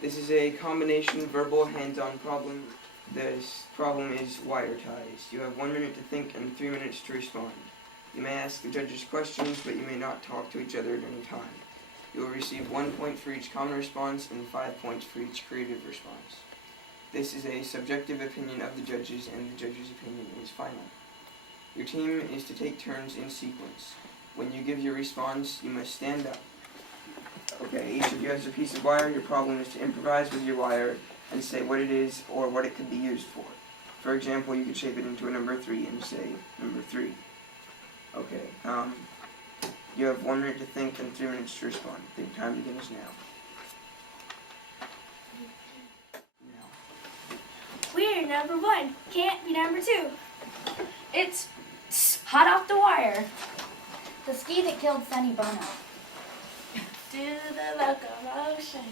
This is a combination verbal hands-on problem. This problem is wire ties. You have 1 minute to think and 3 minutes to respond. You may ask the judges questions, but you may not talk to each other at any time. You will receive 1 point for each common response and 5 points for each creative response. This is a subjective opinion of the judges, and the judges' opinion is final. Your team is to take turns in sequence. When you give your response, you must stand up. Okay, each of you has a piece of wire. Your problem is to improvise with your wire and say what it is or what it could be used for. For example, you could shape it into a number 3 and say number 3. Okay, you have 1 minute to think and 3 minutes to respond. Think time begins now. We're number 1. Can't be number 2. It's hot off the wire. The ski that killed Sonny Bono. Do the locomotion.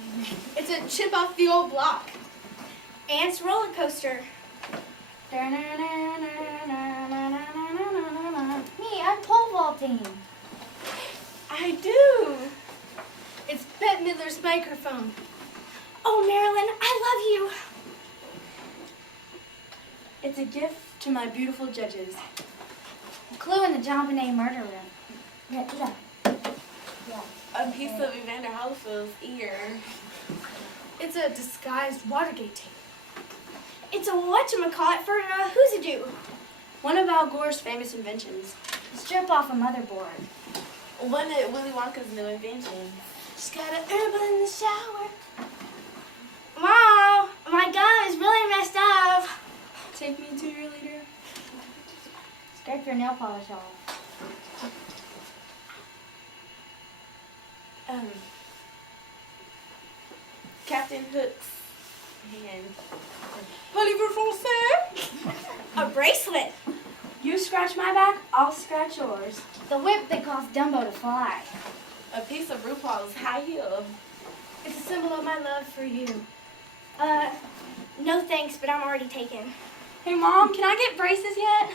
It's a chip off the old block. Ants roller coaster. Me, I'm pole vaulting. I do. It's Bette Midler's microphone. Oh, Marilyn, I love you. It's a gift to my beautiful judges. Clue in the John Bonet murder room. Yeah. A piece of Evander Holyfield's ear. It's a disguised Watergate tape. It's a whatchamacallit for Who's a Do. One of Al Gore's famous inventions. Strip off a motherboard. One of Willy Wonka's new inventions. She's got an herbal in the shower. Mom, my gum is really messed up. Take me to your leader. Scrape your nail polish off. Captain Hook's hand. Oliver Français. A bracelet. You scratch my back, I'll scratch yours. The whip that caused Dumbo to fly. A piece of RuPaul's high heel. It's a symbol of my love for you. No thanks, but I'm already taken. Hey Mom, can I get braces yet?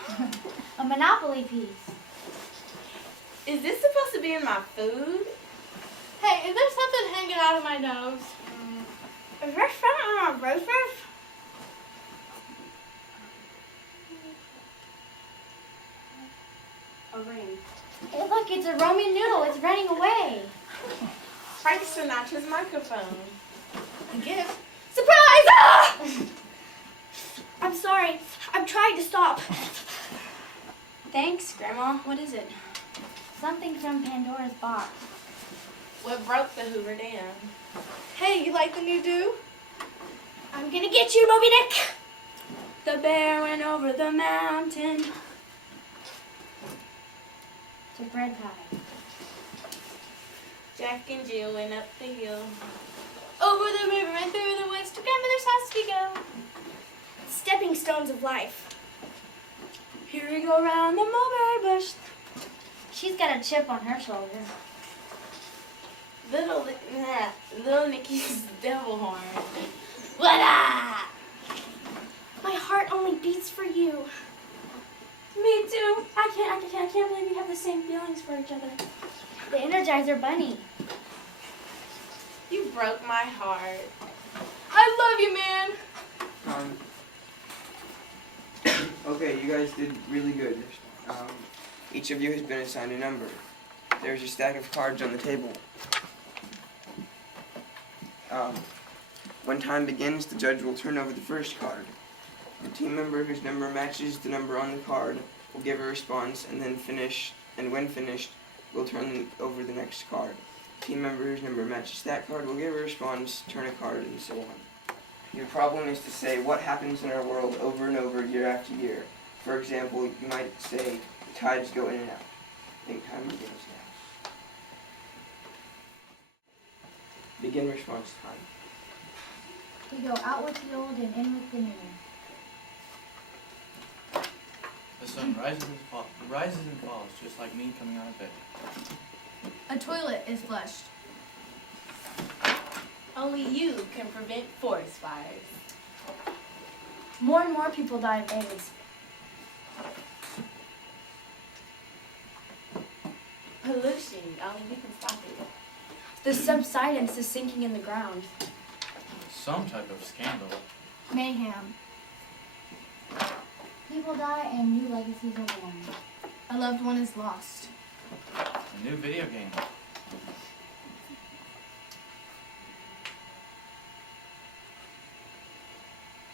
A Monopoly piece. Is this supposed to be in my food? Hey, is there something hanging out of my nose? Is there something on my braces? A ring. Hey, look, it's a Roman noodle. It's running away. Frank Sinatra's microphone. A gift. Surprise! Ah! I'm sorry. I'm trying to stop. Thanks, Grandma. What is it? Something from Pandora's box. What broke the Hoover Dam? Hey, you like the new do? I'm gonna get you, Moby Dick. The bear went over the mountain. It's a bread tie. Jack and Jill went up the hill. Over the river and through the woods to grandmother's house we go. Stepping stones of life. Here we go round the mulberry bush. She's got a chip on her shoulder. Little Nicky's devil horn. What? My heart only beats for you. Me too. I can't believe we have the same feelings for each other. The Energizer Bunny. You broke my heart. I love you, man. Okay, you guys did really good. Each of you has been assigned a number. There's a stack of cards on the table. When time begins, the judge will turn over the first card. The team member whose number matches the number on the card will give a response, and when finished, will turn over the next card. The team member whose number matches that card will give a response, turn a card, and so on. Your problem is to say what happens in our world over and over, year after year. For example, you might say, the tides go in and out. Think time begins now. Begin response time. We go out with the old and in with the new. The sun rises and falls, just like me coming out of bed. A toilet is flushed. Only you can prevent forest fires. More and more people die of AIDS. Pollution, only you can stop it. The subsidence is sinking in the ground. Some type of scandal. Mayhem. People die and new legacies are born. A loved one is lost. A new video game.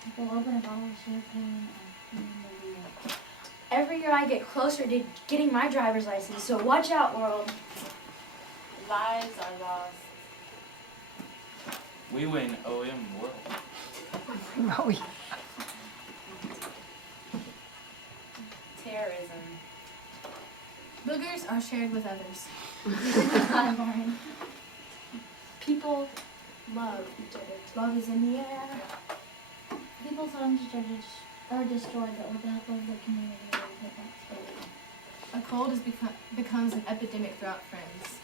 People open a bottle of champagne and clean the wheel. Every year I get closer to getting my driver's license, so watch out, world. Lives are lost. We win OM World. Oh, yeah. Terrorism. Boogers are shared with others. Hi, Lauren. People love each other. Love is in the air. People's homes are destroyed, but with the help of the community, they get back slowly. A cold becomes an epidemic throughout friends.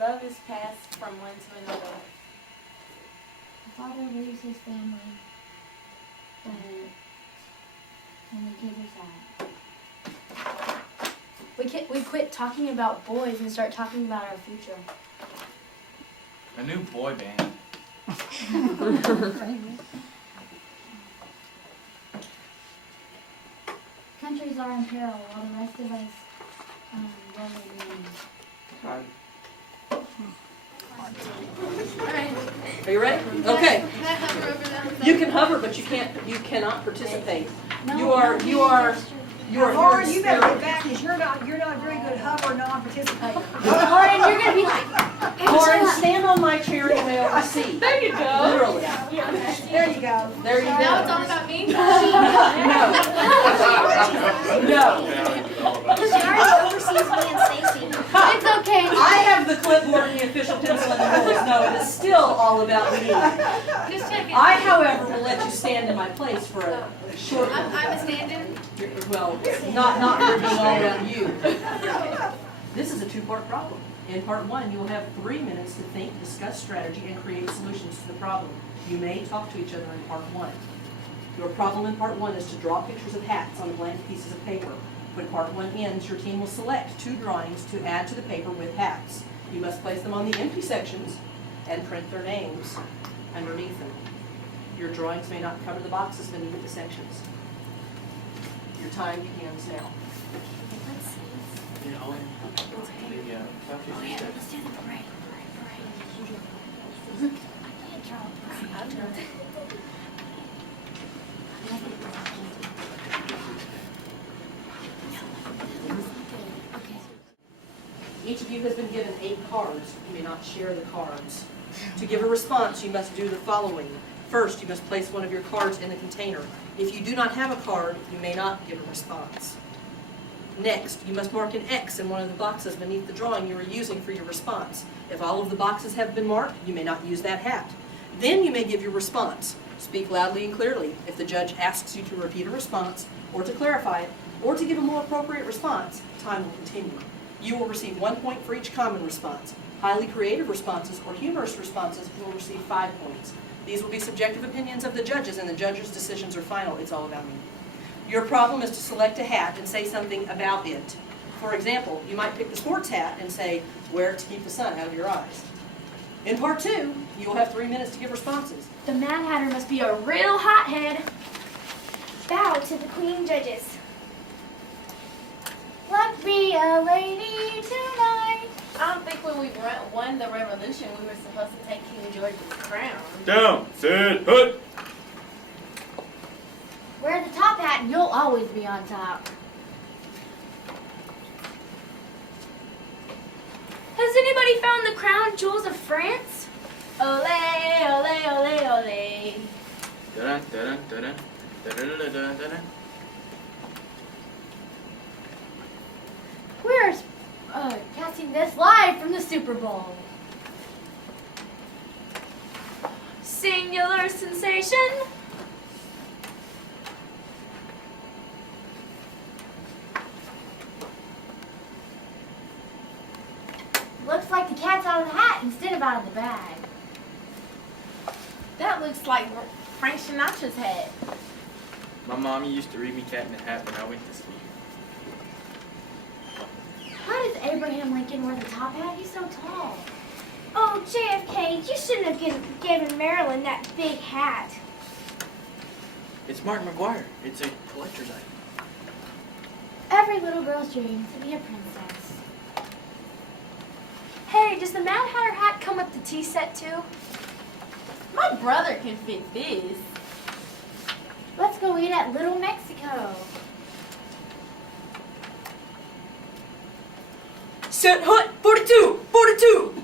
Love is passed from one to another. The father leaves his family, but when the kids are sad. We quit talking about boys and start talking about our future. A new boy band. Countries are in peril while the rest of us roll in. Time. Alright. Are you ready? Okay. Can I hover over that? You can hover, but you cannot participate. No, You are Lauren, here you in better spirit. get back, because you're not a very good hover, non-participator. Lauren, you're gonna be like, Lauren, stand on my chair and you may oversee. There you go. Literally. There you go. There you Now it's go. all about me? No. Because she already oversees me and Stacy. it's okay. I have the clipboard and the official pencil and the rules. No, it is still all about me. Just checking. I, however, will let you stand in my place for a short. I'm a stand-in. Well, not for being all about you. This is a two-part problem. In part one, you will have 3 minutes to think, discuss strategy, and create solutions to the problem. You may talk to each other in part one. Your problem in part one is to draw pictures of hats on blank pieces of paper. When part one ends, your team will select 2 drawings to add to the paper with hats. You must place them on the empty sections and print their names underneath them. Your drawings may not cover the boxes beneath the sections. Your time begins now. Yeah, Owen. The, talk to you instead. Let's do the parade. I can't draw a parade. Each of you has been given 8 cards. You may not share the cards. To give a response, you must do the following. First, you must place one of your cards in the container. If you do not have a card, you may not give a response. Next, you must mark an X in one of the boxes beneath the drawing you are using for your response. If all of the boxes have been marked, you may not use that hat. Then you may give your response. Speak loudly and clearly. If the judge asks you to repeat a response, or to clarify it, or to give a more appropriate response, time will continue. You will receive 1 point for each common response. Highly creative responses or humorous responses will receive 5 points. These will be subjective opinions of the judges, and the judges' decisions are final. It's all about me. Your problem is to select a hat and say something about it. For example, you might pick the sports hat and say, wear it to keep the sun out of your eyes. In part 2, you will have 3 minutes to give responses. The Mad Hatter must be a real hothead. Bow to the queen judges. Let me a lady tonight. I don't think when we won the revolution, we were supposed to take King George's crown. Down, sit, put. Wear the top hat and you'll always be on top. Has anybody found the crown jewels of France? Ole, ole, ole, ole. Dun dun dun dun dun dun dun dun. We're casting this live from the Super Bowl. Singular sensation. Looks like the cat's out of the hat instead of out of the bag. That looks like Frank Sinatra's hat. My mommy used to read me Cat in the Hat when I went to sleep. How does Abraham Lincoln wear the top hat? He's so tall. Oh, JFK, you shouldn't have given Marilyn that big hat. It's Martin McGuire. It's a collector's item. Every little girl's dream to be a princess. Hey, does the Mad Hatter hat come with the tea set too? My brother can fit this. Let's go eat at Little Mexico. Set hut 42! 42!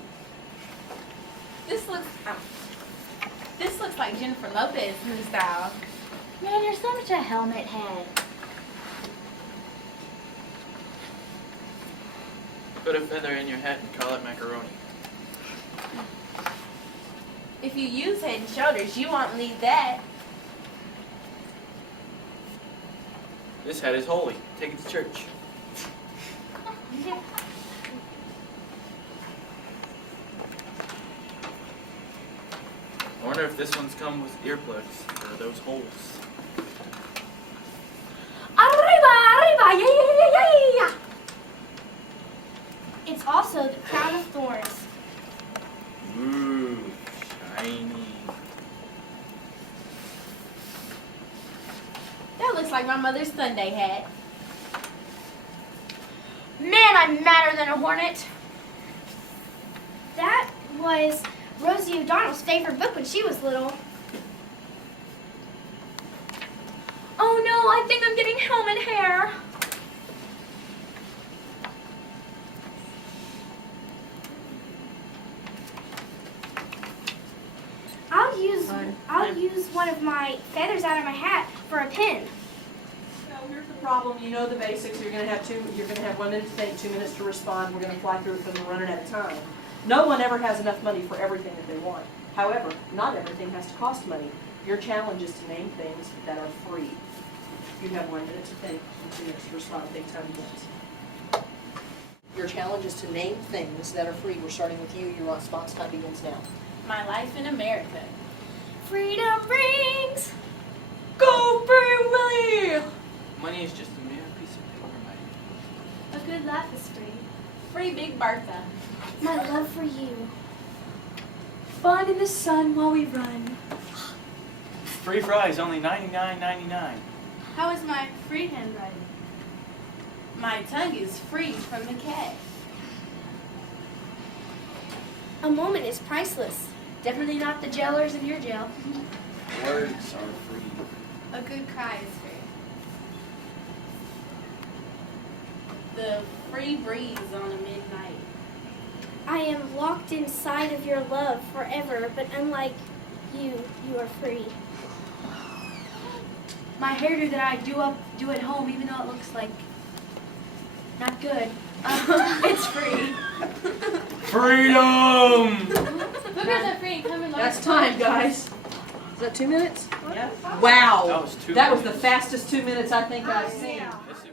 This looks like Jennifer Lopez new style. Man, you're such a helmet head. Put a feather in your hat and call it macaroni. If you use Head and Shoulders, you won't need that. This hat is holy. Take it to church. I wonder if this one's come with earplugs or those holes. Arriba, arriba, yeah, yeah, yeah, yeah, yeah. It's also the crown of thorns. Ooh, shiny. That looks like my mother's Sunday hat. Man, I'm madder than a hornet. That was Rosie O'Donnell's favorite book when she was little. Oh no, I think I'm getting helmet hair. I'll use one of my feathers out of my hat for a pin. So here's the problem. You know the basics. You're gonna have 1 minute to think, 2 minutes to respond. We're gonna fly through it because we're running out of time. No one ever has enough money for everything that they want. However, not everything has to cost money. Your challenge is to name things that are free. You have 1 minute to think and 2 minutes to respond. Big time begins. Your challenge is to name things that are free. We're starting with you. Your response time begins now. My life in America. Freedom rings! Go Free Willy! Money is just a mere piece of paper, Mike. A good laugh is free. Free Big Bertha. My love for you. Fun in the sun while we run. Free fries, only $99.99. How is my free handwriting? My tongue is free from the cat. A moment is priceless. Definitely not the jailers in your jail. Words are free. A good cry is free. The free breeze on a midnight. I am locked inside of your love forever, but unlike you are free. My hairdo that I do at home, even though it looks like not good, it's free. Freedom! Boogers are free. Come and That's time, guys. Is that 2 minutes? Yeah. Wow. That was 2 That was minutes. the fastest 2 minutes I think I've seen. This is